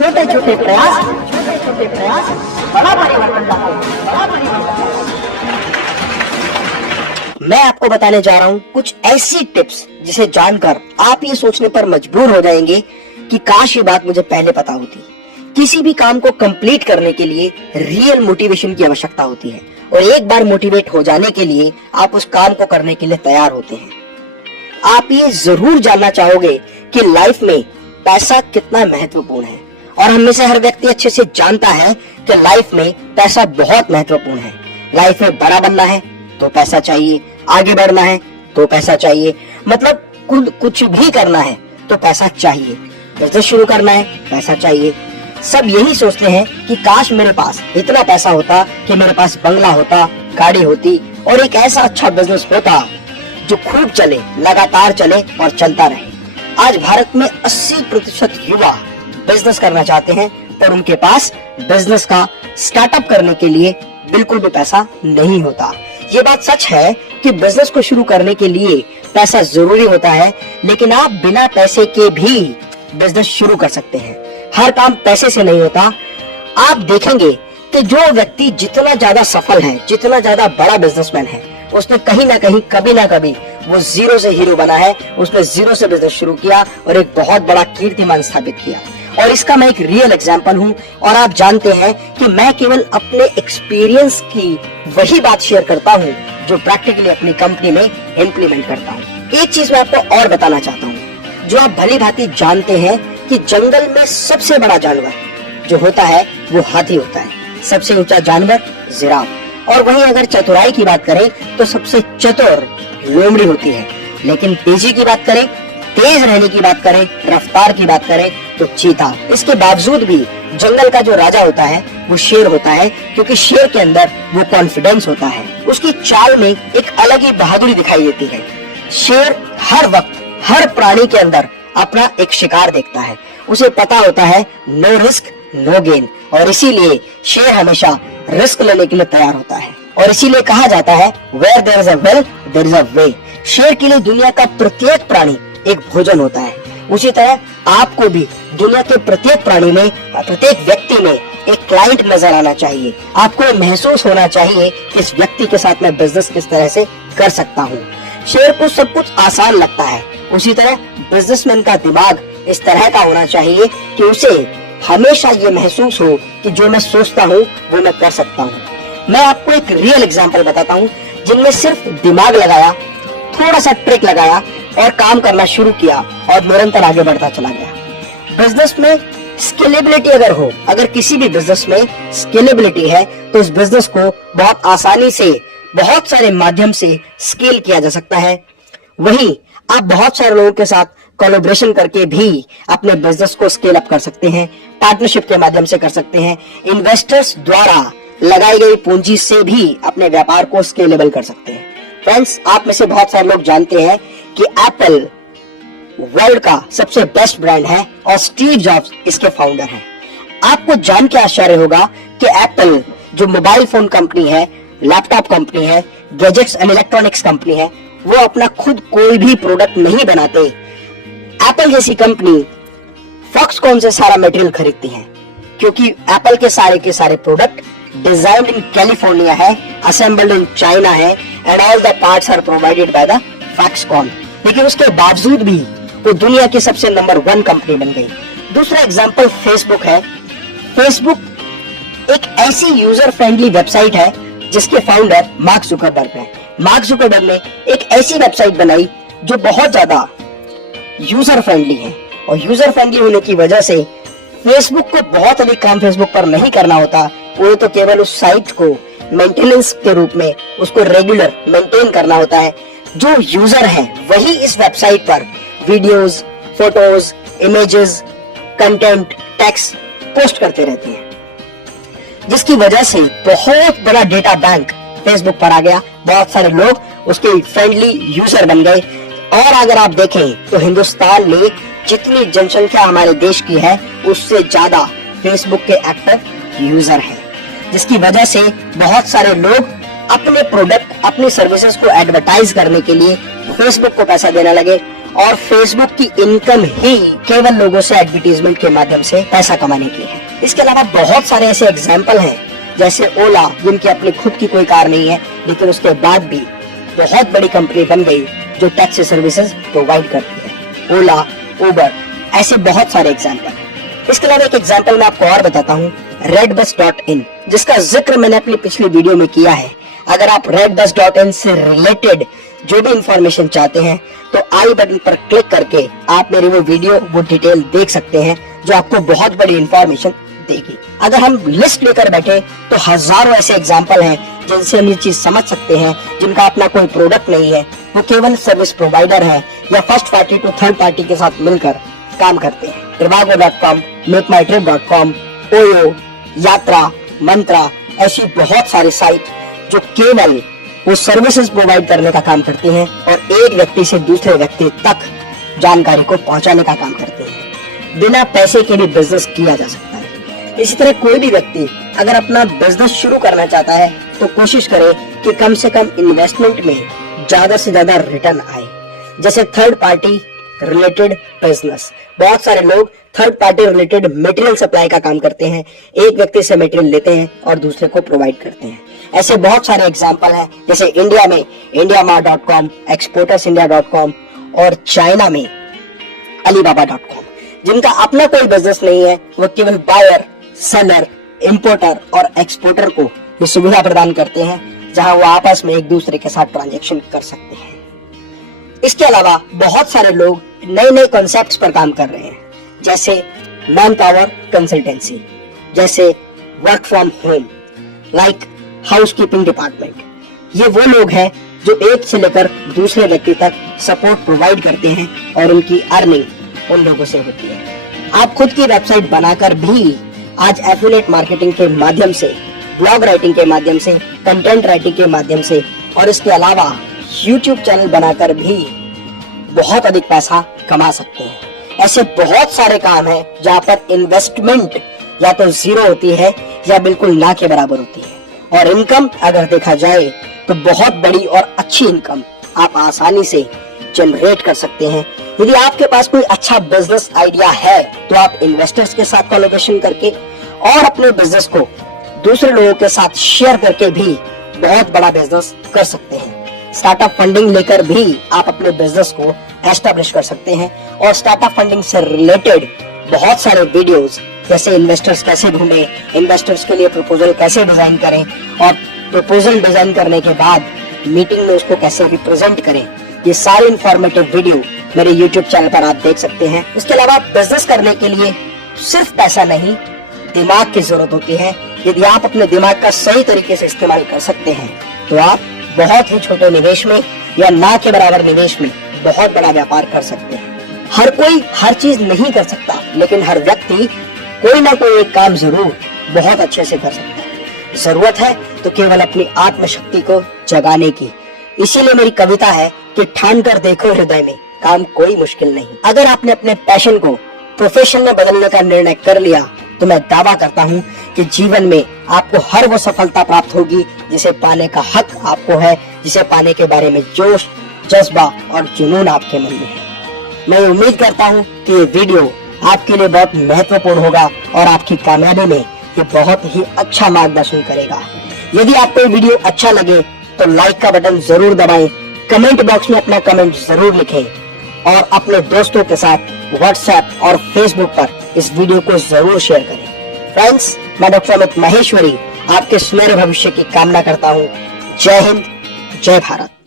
छोटे छोटे प्रयास बड़ा परिवर्तन लाते हैं, बड़ा परिवर्तन। मैं आपको बताने जा रहा हूं कुछ ऐसी टिप्स जिसे जानकर आप ये सोचने पर मजबूर हो जाएंगे कि काश ये बात मुझे पहले पता होती। किसी भी काम को कंप्लीट करने के लिए रियल मोटिवेशन की आवश्यकता होती है और एक बार मोटिवेट हो जाने के लिए आप उस काम को करने के लिए तैयार होते हैं। आप ये जरूर जानना चाहोगे कि लाइफ में पैसा कितना महत्वपूर्ण है और हम में से हर व्यक्ति अच्छे से जानता है कि लाइफ में पैसा बहुत महत्वपूर्ण है। लाइफ में बड़ा बनना है तो पैसा चाहिए, आगे बढ़ना है तो पैसा चाहिए, मतलब कुछ भी करना है तो पैसा चाहिए, बिजनेस शुरू करना है पैसा चाहिए। सब यही सोचते हैं कि काश मेरे पास इतना पैसा होता कि मेरे पास बंगला होता, गाड़ी होती और एक ऐसा अच्छा बिजनेस होता जो खूब चले, लगातार चले और चलता रहे। आज भारत में 80% युवा बिजनेस करना चाहते हैं पर उनके पास बिजनेस का स्टार्टअप करने के लिए बिल्कुल भी पैसा नहीं होता। ये बात सच है कि बिजनेस को शुरू करने के लिए पैसा जरूरी होता है, लेकिन आप बिना पैसे के भी बिजनेस शुरू कर सकते हैं। हर काम पैसे से नहीं होता। आप देखेंगे कि जो व्यक्ति जितना ज्यादा सफल है, जितना ज्यादा बड़ा बिजनेसमैन है, उसने कहीं ना कहीं कभी ना कभी वो जीरो से हीरो बना है। उसने जीरो से बिजनेस शुरू किया और एक बहुत बड़ा कीर्तिमान स्थापित किया और इसका मैं एक रियल एग्जांपल हूं। और आप जानते हैं कि मैं केवल अपने एक्सपीरियंस की वही बात शेयर करता हूं जो प्रैक्टिकली अपनी कंपनी में इम्प्लीमेंट करता हूं। एक चीज मैं आपको और बताना चाहता हूं जो आप भली भांति जानते हैं कि जंगल में सबसे बड़ा जानवर जो होता है वो हाथी होता है, सबसे ऊंचा जानवर जिराफ। और वहीं अगर चतुराई की बात करें तो सबसे चतुर लोमड़ी होती है, लेकिन तेजी की बात करें, तेज रहने की बात करें, रफ्तार की बात करें तो चीता। इसके बावजूद भी जंगल का जो राजा होता है वो शेर होता है, क्योंकि शेर के अंदर वो कॉन्फिडेंस होता है। उसकी चाल में एक अलग ही बहादुरी दिखाई देती है। शेर हर वक्त हर प्राणी के अंदर अपना एक शिकार देखता है। उसे पता होता है नो रिस्क नो गेन, और इसीलिए शेर हमेशा रिस्क लेने के लिए तैयार होता है। और इसीलिए कहा जाता है where there is a will there is a way. शेर के लिए दुनिया का प्रत्येक प्राणी एक भोजन होता है। उसी तरह आपको भी दुनिया के प्रत्येक प्राणी में, प्रत्येक व्यक्ति में एक क्लाइंट नजर आना चाहिए। आपको महसूस होना चाहिए कि इस व्यक्ति के साथ मैं बिजनेस किस तरह से कर सकता हूँ। शेर को सब कुछ आसान लगता है, उसी तरह बिजनेसमैन का दिमाग इस तरह का होना चाहिए कि उसे हमेशा ये महसूस हो कि जो मैं सोचता हूँ वो मैं कर सकता हूँ। मैं आपको एक रियल एग्जांपल बताता हूँ जिनमें सिर्फ दिमाग लगाया, थोड़ा सा ट्रिक लगाया और काम करना शुरू किया और निरंतर आगे बढ़ता चला गया। बिजनेस में स्केलेबिलिटी अगर हो, अगर किसी भी बिजनेस में स्केलेबिलिटी है तो उस बिजनेस को बहुत आसानी से बहुत सारे माध्यम से स्केल किया जा सकता है। वहीं आप बहुत सारे लोगों के साथ कोलैबोरेशन करके भी अपने बिजनेस को स्केल अप कर सकते हैं, पार्टनरशिप के माध्यम से कर सकते हैं, इन्वेस्टर्स द्वारा लगाई गई पूंजी से भी अपने व्यापार को स्केलेबल कर सकते हैं। फ्रेंड्स, आप में से बहुत सारे लोग जानते हैं कि एप्पल वर्ल्ड का सबसे बेस्ट ब्रांड है और स्टीव जॉब्स इसके फाउंडर हैं। आपको जान के आश्चर्य होगा कि एप्पल जो मोबाइल फोन कंपनी है, लैपटॉप कंपनी है, गैजेट्स एंड इलेक्ट्रॉनिक्स कंपनी है, वो अपना खुद कोई भी प्रोडक्ट नहीं बनाते। एप्पल जैसी कंपनी फॉक्सकॉन से सारा मटेरियल खरीदती है, क्योंकि एप्पल के सारे प्रोडक्ट डिजाइन्ड इन कैलिफोर्निया है, असेंबल्ड इन चाइना है and all the parts are provided by the Foxconn. लेकिन उसके बावजूद भी वो दुनिया की सबसे नंबर 1 कंपनी बन गई। दूसरा एग्जांपल फेसबुक है। फेसबुक एक ऐसी यूजर फ्रेंडली वेबसाइट है जिसके फाउंडर मार्क जुकरबर्ग है। मार्क जुकरबर्ग ने एक ऐसी वेबसाइट बनाई जो बहुत ज्यादा यूजर फ्रेंडली है, और यूजर फ्रेंडली होने की वजह से फेसबुक को बहुत अधिक काम फेसबुक पर नहीं करना होता। वो तो केवल उस साइट को मेंटेनेंस के रूप में उसको रेगुलर मेंटेन करना होता है। जो यूजर है वही इस वेबसाइट पर videos, photos, images, content, text post करते रहते हैं, जिसकी वजह से बहुत बड़ा डेटा बैंक फेसबुक पर आ गया। बहुत सारे लोग उसके फ्रेंडली यूजर बन गए। और अगर आप देखें तो हिंदुस्तान में जितनी जनसंख्या हमारे देश की है उससे ज्यादा फेसबुक के एक्टिव यूजर हैं, जिसकी वजह से बहुत सारे लोग अपने प्रोडक्ट, अपनी सर्विसेज को एडवर्टाइज करने के लिए फेसबुक को पैसा देने लगे। और फेसबुक की इनकम ही केवल लोगों से एडवर्टीजमेंट के माध्यम से पैसा कमाने की है। इसके अलावा बहुत सारे ऐसे एग्जाम्पल हैं, जैसे ओला, जिनकी अपनी खुद की कोई कार नहीं है, लेकिन उसके बाद भी बहुत बड़ी कंपनी बन गई जो टैक्सी सर्विसेज प्रोवाइड करती है। ओला, उबर, ऐसे बहुत सारे एग्जाम्पल। इसके अलावा एक एग्जाम्पल मैं आपको और बताता हूँ, redbus.in, जिसका जिक्र मैंने अपनी पिछली वीडियो में किया है। अगर आप redbus.in से रिलेटेड जो भी इंफॉर्मेशन चाहते हैं तो आई बटन पर क्लिक करके आप मेरी वो वीडियो, वो डिटेल देख सकते हैं, जो आपको बहुत बड़ी इंफॉर्मेशन देगी। अगर हम लिस्ट लेकर बैठे तो हजारों ऐसे एग्जाम्पल हैं जिनसे हम ये चीज समझ सकते हैं, जिनका अपना कोई प्रोडक्ट नहीं है, वो केवल सर्विस प्रोवाइडर है या first party to third party के साथ मिलकर काम करते हैं। trivago.com, मेकमाईट्रिप.com, ओयो, यात्रा, मंत्रा, ऐसी बहुत सारी साइट जो केवल वो सर्विसेज प्रोवाइड करने का काम करती हैं और एक व्यक्ति से दूसरे व्यक्ति तक जानकारी को पहुंचाने का काम करते हैं। बिना पैसे के भी बिजनेस किया जा सकता है। इसी तरह कोई भी व्यक्ति अगर अपना बिजनेस शुरू करना चाहता है तो कोशिश करे कि कम से कम इन्वेस्टमेंट में ज्यादा से ज्यादा रिटर्न आए। जैसे थर्ड पार्टी रिलेटेड बिजनेस, बहुत सारे लोग third party related material supply का काम करते हैं, एक व्यक्ति से मटेरियल लेते हैं और दूसरे को प्रोवाइड करते हैं। ऐसे बहुत सारे एग्जांपल हैं, जैसे इंडिया में indiamart.com, exportersindia.com और चाइना में alibaba.com, जिनका अपना कोई बिजनेस नहीं है, वो केवल बायर, सेलर, इंपोर्टर और एक्सपोर्टर को ये सुविधा प्रदान करते हैं, जहां वो आपस में एक दूसरे के साथ ट्रांजैक्शन कर सकते हैं। इसके अलावा बहुत सारे लोग नए नए कॉन्सेप्ट्स पर काम कर रहे हैं, जैसे मैन पावर कंसल्टेंसी, जैसे work from home, like housekeeping department. ये वो लोग हैं जो एक से लेकर दूसरे व्यक्ति तक सपोर्ट प्रोवाइड करते हैं और उनकी अर्निंग उन लोगों से होती है। आप खुद की वेबसाइट बनाकर भी आज एफिलिएट मार्केटिंग के माध्यम से, ब्लॉग राइटिंग के माध्यम से, कंटेंट राइटिंग के माध्यम से और इसके अलावा यूट्यूब चैनल बनाकर भी बहुत अधिक पैसा कमा सकते हैं। ऐसे बहुत सारे काम हैं जहाँ पर इन्वेस्टमेंट या तो जीरो होती है या बिल्कुल ना के बराबर होती है, और इनकम अगर देखा जाए तो बहुत बड़ी और अच्छी इनकम आप आसानी से जनरेट कर सकते हैं। यदि आपके पास कोई अच्छा बिजनेस आइडिया है तो आप इन्वेस्टर्स के साथ कोलैबोरेशन करके और अपने बिजनेस को दूसरे लोगों के साथ शेयर करके भी बहुत बड़ा बिजनेस कर सकते हैं। स्टार्टअप फंडिंग लेकर भी आप अपने बिजनेस को एस्टेब्लिश कर सकते हैं, और स्टार्टअप फंडिंग से रिलेटेड बहुत सारे वीडियोस, जैसे इन्वेस्टर्स कैसे ढूंढें, इन्वेस्टर्स के लिए प्रपोजल कैसे डिजाइन करें और प्रपोजल डिजाइन करने के बाद मीटिंग में उसको कैसे रिप्रेजेंट करें, ये सारे इंफॉर्मेटिव वीडियो मेरे यूट्यूब चैनल पर आप देख सकते हैं। इसके अलावा बिजनेस करने के लिए सिर्फ पैसा नहीं, दिमाग की जरूरत होती है। यदि आप अपने दिमाग का सही तरीके से इस्तेमाल कर सकते हैं तो आप बहुत ही छोटे निवेश में या ना के बराबर निवेश में बहुत बड़ा व्यापार कर सकते हैं। हर कोई हर चीज नहीं कर सकता, लेकिन हर व्यक्ति कोई ना कोई एक काम जरूर बहुत अच्छे से कर सकता है। जरूरत है तो केवल अपनी आत्मशक्ति को जगाने की। इसीलिए मेरी कविता है कि ठान कर देखो हृदय में, काम कोई मुश्किल नहीं। अगर आपने अपने पैशन को प्रोफेशन में बदलने का निर्णय कर लिया तो मैं दावा करता हूँ कि जीवन में आपको हर वो सफलता प्राप्त होगी जिसे पाने का हक आपको है, जिसे पाने के बारे में जोश, जज्बा और जुनून आपके मन में है। मैं उम्मीद करता हूँ कि ये वीडियो आपके लिए बहुत महत्वपूर्ण होगा और आपकी कामयाबी में ये बहुत ही अच्छा मार्गदर्शन करेगा। यदि आपको ये वीडियो अच्छा लगे तो लाइक का बटन जरूर दबाएं, कमेंट बॉक्स में अपना कमेंट जरूर लिखें और अपने दोस्तों के साथ व्हाट्सएप और फेसबुक पर इस वीडियो को जरूर शेयर करें। फ्रेंड्स, मैं डॉक्टर अमित महेश्वरी आपके सुनहरे भविष्य की कामना करता हूँ। जय हिंद, जय भारत।